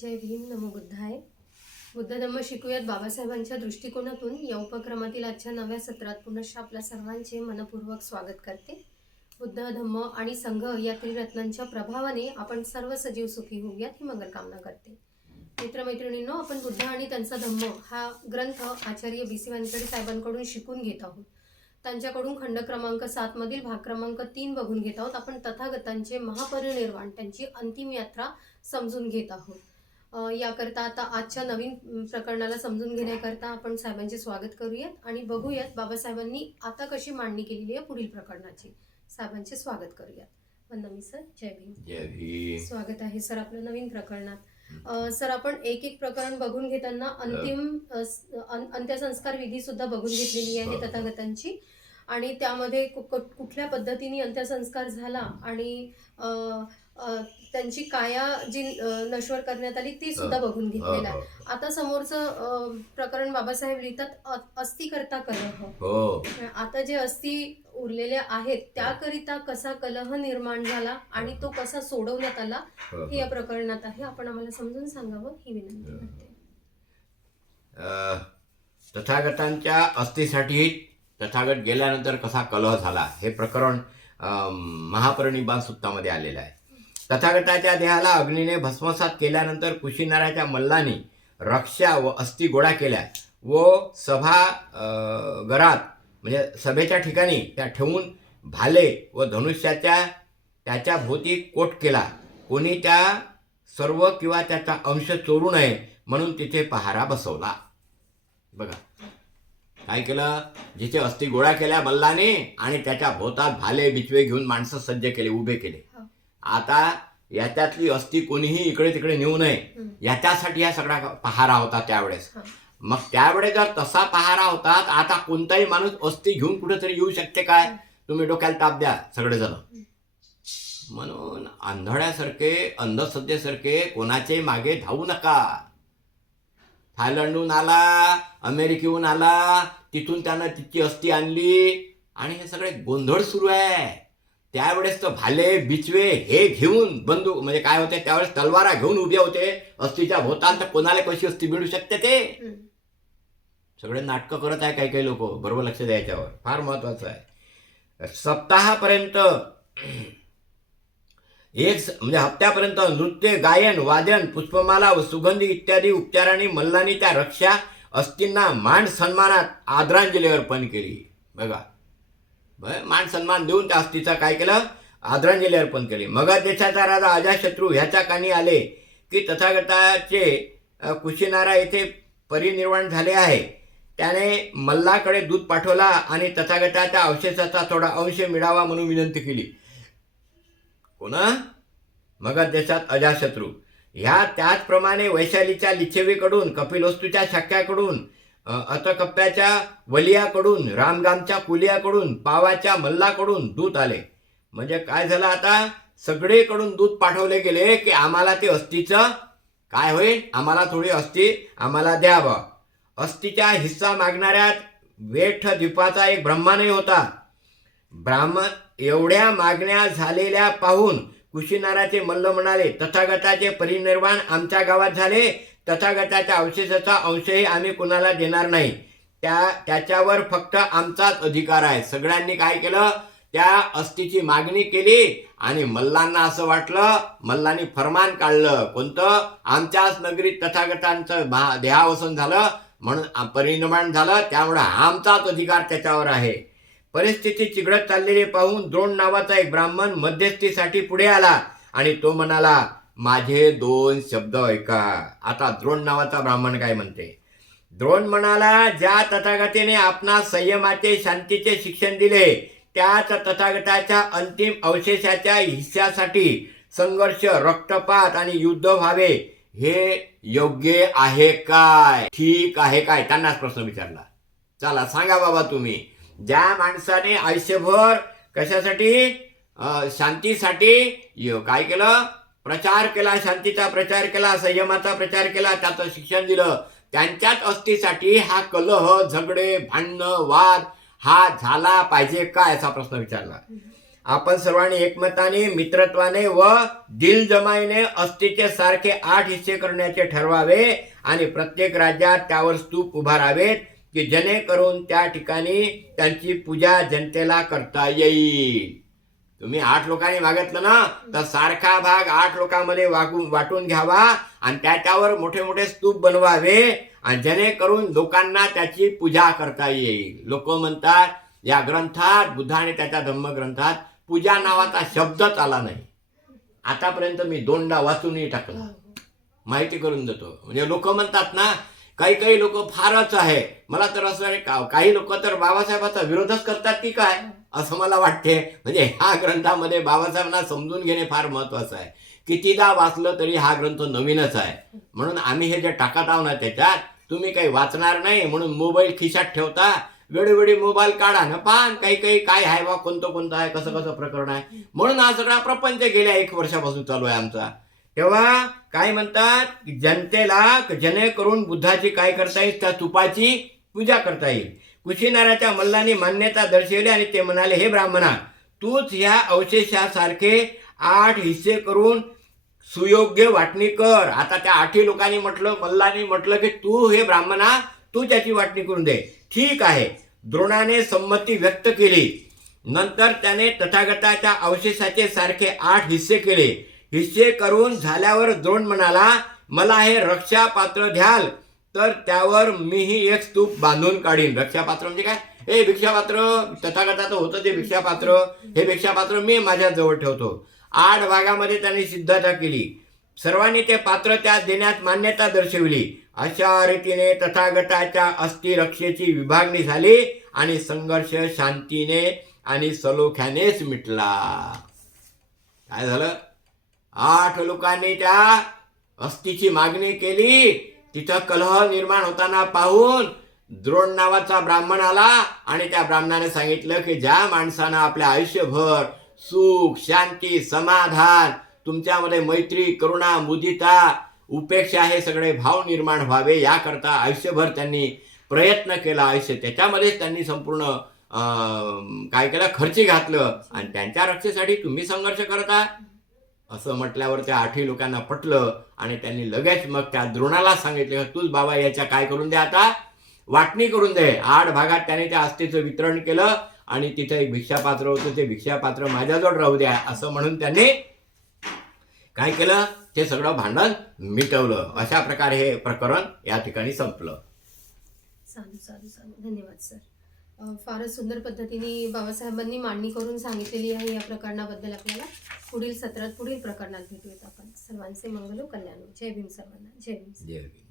जय भीम नमो बुद्धाय. बुद्ध धम्म शिकूयात बाबासाहेबांच्या दृष्टिकोनातून. या उपक्रमातील आजच्या नव्या सत्रात पुनश्च आपल्या सर्वांचे मनपूर्वक स्वागत करते. बुद्ध धम्म आणि संघ या त्रिरत्नांच्या प्रभावाने आपण सर्व सजीव सुखी होऊयात ही मंगलकामना करते. मित्रमैत्रिणींनो आपण बुद्ध आणि त्यांचा धम्म हा ग्रंथ आचार्य बी सी वानखेडे साहेबांकडून शिकून घेत आहोत. त्यांच्याकडून खंड क्रमांक सातमधील भाग क्रमांक तीन बघून घेत आहोत. आपण तथागतांचे महापरिनिर्वाण त्यांची अंतिम यात्रा समजून घेत आहोत. याकरता आता आजच्या नवीन प्रकरणाला समजून घेण्याकरता आपण साहेबांचे स्वागत करूयात आणि बघूयात बाबासाहेबांनी आता कशी मांडणी केलेली आहे पुढील प्रकरणाची. साहेबांचे स्वागत करूयात. वंदमी सर. जय भीम. जय भीम. स्वागत आहे सर आपलं नवीन प्रकरणात. सर आपण एक एक प्रकरण बघून घेताना अंतिम अंत्यसंस्कार विधी सुद्धा बघून घेतलेली आहे. तथागतांची. आणि त्यामध्ये कुठल्या पद्धतीने अंत्यसंस्कार झाला आणि त्यांची काया जी नश्वर करण्यात आली ती सुद्धा बघून घेतलेलं आहे. आता समोरचं प्रकरण बाबासाहेब लिहितात अस्थि करता कलह. हो. आता जे अस्थि उरलेले आहेत त्याकरिता कसा कलह निर्माण झाला आणि तो कसा सोडवण्यात आला हो, या प्रकरणात आहे. आपण आम्हाला समजून सांगावं ही विनंती करते. अ, तथागतांच्या अस्थीसाठी तथागत गेल्यानंतर कसा कलह झाला हे प्रकरण अम, महापरिनिबाण सुत्तामध्ये आलेलं आहे. तथागताच्या देहाला अग्नीने भस्मसात केल्यानंतर कुशीनाराच्या मल्लाने रक्षा व अस्थी गोळा केल्या व सभा घरात म्हणजे सभेच्या ठिकाणी त्या ठेवून भाले व धनुष्याच्या त्याच्या भोवती कोट केला. कोणी त्या सर्व किंवा त्याचा अंश चोरू नये म्हणून तिथे पहारा बसवला. बघा. काय केलं? जिथे अस्थि गोळा केल्या मल्लाने आणि त्याच्या भोवतात भाले बिचवे घेऊन माणसं सज्ज केले उभे केले. आता याच्यातली अस्थि कोणीही इकडे तिकडे नेऊ नये. याच्यासाठी हा सगळा पहारा होता त्यावेळेस. मग त्यावेळेस जर तसा पहारा होता तर आता कोणताही माणूस अस्थि घेऊन कुठेतरी येऊ शकते काय? तुम्ही डोक्याला ताप द्या सगळेजण. म्हणून आंधळ्यासारखे अंधश्रद्धेसारखे कोणाचे मागे धावू नका. थायलंडहून आला अमेरिकेहून आला तिथून त्यानं तिची अस्थि आणली. आणि हे सगळे गोंधळ सुरू आहे. त्यावेळेस तर भाले बिचवे हे घेऊन बंदूक म्हणजे काय होते त्यावेळेस तलवारा घेऊन उभे होते. अस्थीच्या भोवताल तर कोणाला कशी अस्थि मिळू शकते ते. सगळे नाटकं करत आहे काही काही लोक बरोबर लक्ष द्यायच्यावर फार महत्वाचं आहे. सप्ताहापर्यंत एक म्हणजे हप्त्यापर्यंत नृत्य गायन वादन पुष्पमाला व सुगंधी इत्यादी उपचारांनी मल्लांनी त्या रक्षा अस्थींना मान सन्मानात आदरांजली अर्पण केली. बघा. मान सन्मान देऊन त्या अस्थीचा काय केलं? आदरांजली अर्पण केली. मग देशाचा राजा अजाशत्रू ह्याच्या कानी आले की तथागताचे कुशीनारा येथे परिनिर्वाण झाले आहे. त्याने मल्लाकडे दूध पाठवला आणि तथागताच्या अवशेषाचा थोडा अंश मिळावा म्हणून विनंती केली. कोणा? मगध देशात अजाशत्रू. ह्या त्याचप्रमाणे वैशालीच्या लिच्छेवीकडून कपिलवस्तूच्या शाख्याकडून अतकप्प्याच्या वलियाकडून रामगामच्या कुलियाकडून पावाच्या मल्लाकडून दूत आले. म्हणजे काय झालं आता? सगळीकडून दूध पाठवले गेले की आम्हाला ते अस्थीचं काय होईल? आम्हाला थोडी अस्थी आम्हाला द्यावं अस्थीच्या हिस्सा मागणाऱ्यात वेठ द्वीपाचा एक ब्रह्मानही होता. ब्राह्मण एवढ्या मागण्या झालेल्या पाहून कुशीनाराचे मल्ल म्हणाले तथागताचे परिनिर्वाण आमच्या गावात झाले. तथागताच्या अवशेषाचा अंशही आम्ही कुणाला देणार नाही. त्या त्याच्यावर फक्त आमचाच अधिकार आहे. सगळ्यांनी काय केलं? त्या अस्थीची मागणी केली आणि मल्लांना असं वाटलं मल्लांनी फरमान काढलं. कोणतं? आमच्याच नगरीत तथागतांचं भा- देहावसन झालं म्हणून परिनिर्माण झालं. त्यामुळे आमचाच अधिकार त्याच्यावर आहे. परिस्थिती चिघळत चाललेली पाहून द्रोण नावाचा एक ब्राह्मण मध्यस्थीसाठी पुढे आला आणि तो म्हणाला माझे दोन शब्द ऐका. आता द्रोण नावाचा ब्राह्मण काय म्हणते? द्रोण म्हणाला ज्या तथागतीने आपणा संयमाचे शांतीचे शिक्षण दिले त्याच तथागताच्या अंतिम अवशेषाच्या हिस्सासाठी संघर्ष रक्तपात आणि युद्ध व्हावे हे योग्य आहे काय? ठीक आहे काय? त्यांनाच प्रश्न विचारला. चला सांगा बाबा तुम्ही ज्या माणसाने आयुष्यभर कशासाठी शांतीसाठी काय केलं? प्रचार केला शांतीचा प्रचार केला संयमाचा प्रचार केला त्याचं शिक्षण दिलं. त्यांच्याच अस्थिसाठी हा कलह झगडे भांडणं वाद हा झाला पाहिजे का असा प्रश्न विचारला. आपण सर्वांनी एकमताने मित्रत्वाने व दिल जमाईने अस्थिचे सारखे आठ हिस्से करण्याचे ठरवावे आणि प्रत्येक राज्यात त्यावर स्तूप उभारावेत की जेणेकरून त्या ठिकाणी त्यांची पूजा जनतेला करता येईल. तुम्ही आठ लोकांनी मागितलं ना तर सारखा भाग आठ लोकांमध्ये वागून वाटून घ्यावा आणि त्याच्यावर मोठे मोठे स्तूप बनवावे आणि जेणेकरून लोकांना त्याची पूजा करता येईल. लोक म्हणतात या ग्रंथात बुद्ध आणि त्याच्या धम्मग्रंथात पूजा नावाचा शब्दच आला नाही. आतापर्यंत मी दोनदा वाचूनही टाकला. माहिती करून देतो. म्हणजे लोक म्हणतात ना काही काही लोक फारच आहे. मला तर असं का- काही लोक तर बाबासाहेबांचा विरोधच करतात की काय? असं मला वाटते. म्हणजे ह्या ग्रंथामध्ये बाबासाहेबांना समजून घेणे फार महत्वाचं आहे. कितीदा वाचलं तरी हा ग्रंथ नवीनच आहे. म्हणून आम्ही हे जे टाकत आहोत ना त्याच्यात तुम्ही काही वाचणार नाही म्हणून मोबाईल खिशात ठेवता. वेळोवेळी मोबाईल काढा ना पान. काही काही काय आहे बा कोणतं कोणतं आहे कसं कसं प्रकरण आहे. म्हणून हा सगळा प्रपंच गेल्या एक वर्षापासून चालू आहे आमचा. तेव्हा काय म्हणतात? की जनतेला जेणेकरून बुद्धाची काय करता येईल? त्या तुपाची पूजा करता येईल. कुशीनाराच्या मल्लांनी मान्यता दर्शवली आणि ते म्हणाले हे ब्राह्मणा तूच ह्या अवशेषासारखे आठ हिस्से करून सुयोग्य वाटणी कर. आता त्या आठी लोकांनी म्हटलं मल्लांनी म्हटलं की तू हे ब्राह्मणा तू त्याची वाटणी करून दे. ठीक आहे. द्रोणाने संमती व्यक्त केली. नंतर त्याने तथागताच्या अवशेषाचे सारखे आठ हिस्से केले. हिस्से करून झाल्यावर द्रोण म्हणाला मला हे रक्षा पात्र द्याल तर त्यावर मीही एक स्तूप बांधून काढीन. रक्षापात्र म्हणजे काय? हे भिक्षापात्र तथागताचं होतं ते भिक्षापात्र. हे भिक्षापात्र मी माझ्या जवळ ठेवतो. आठ भागामध्ये त्यांनी सिद्धता केली. सर्वांनी ते पात्र त्यात देण्यात मान्यता दर्शविली. अशा रीतीने तथागताच्या अस्थिरक्षेची विभागणी झाली आणि संघर्ष शांतीने आणि सलोख्यानेच मिटला. काय झालं? आठ लोकांनी त्या अस्थिची मागणी केली. तिथं कलह निर्माण होताना पाहून द्रोण नावाचा ब्राह्मण आला आणि त्या ब्राह्मणाने सांगितलं की ज्या माणसानं आपल्या आयुष्यभर सुख शांती समाधान तुमच्यामध्ये मैत्री करुणा मुदिता उपेक्षा हे सगळे भाव निर्माण व्हावे याकरता आयुष्यभर त्यांनी प्रयत्न केला आयुष्य त्याच्यामध्येच त्यांनी संपूर्ण काय केलं खर्ची घातलं. आणि त्यांच्या रक्षेसाठी तुम्ही संघर्ष करता. असं म्हटल्यावर त्या आठही लोकांना पटलं आणि त्यांनी लगेच मग त्या द्रोणाला सांगितलं तूच बाबा याच्या काय करून दे आता? वाटणी करून दे. आठ भागात त्याने त्या अस्तीचं वितरण केलं आणि तिथे एक भिक्षापात्र होतं. ते भिक्षापात्र माझ्याजवळ राहू द्या असं म्हणून त्यांनी काय केलं? ते सगळं भांडण मिटवलं. अशा प्रकारे हे प्रकरण या ठिकाणी संपलं. साधू साधू साधू धन्यवाद सर. फारच सुंदर पद्धतीने बाबासाहेबांनी मांडणी करून सांगितलेली आहे या प्रकरणाबद्दल आपल्याला. पुढील सत्रात पुढील प्रकरणात भेटूयात आपण. सर्वांचे मंगल हो, कल्याण हो. जय भीम सर्वांना. जय भीम जय भीम.